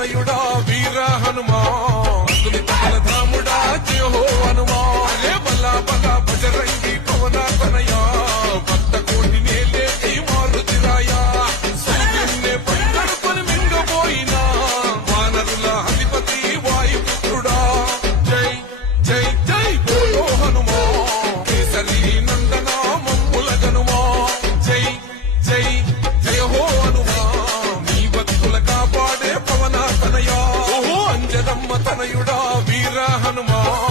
నయుడా వీర హనుమా అందుని తల ధాముడా జయహో హనుమా అరే బల బల్లా బజరంగి పవన తనయా. భక్త కోటి నేలే ఈ మారుతిరాయా సూర్యున్నే పైనడుకొని మింగబోయినా. వానరుల అధిపతి వాయుపుత్రుడా. జై జై జై బోలో హనుమా కేసరి నందన మమ్ముల గనుమా జై జై తనయుడా వీర హనుమా.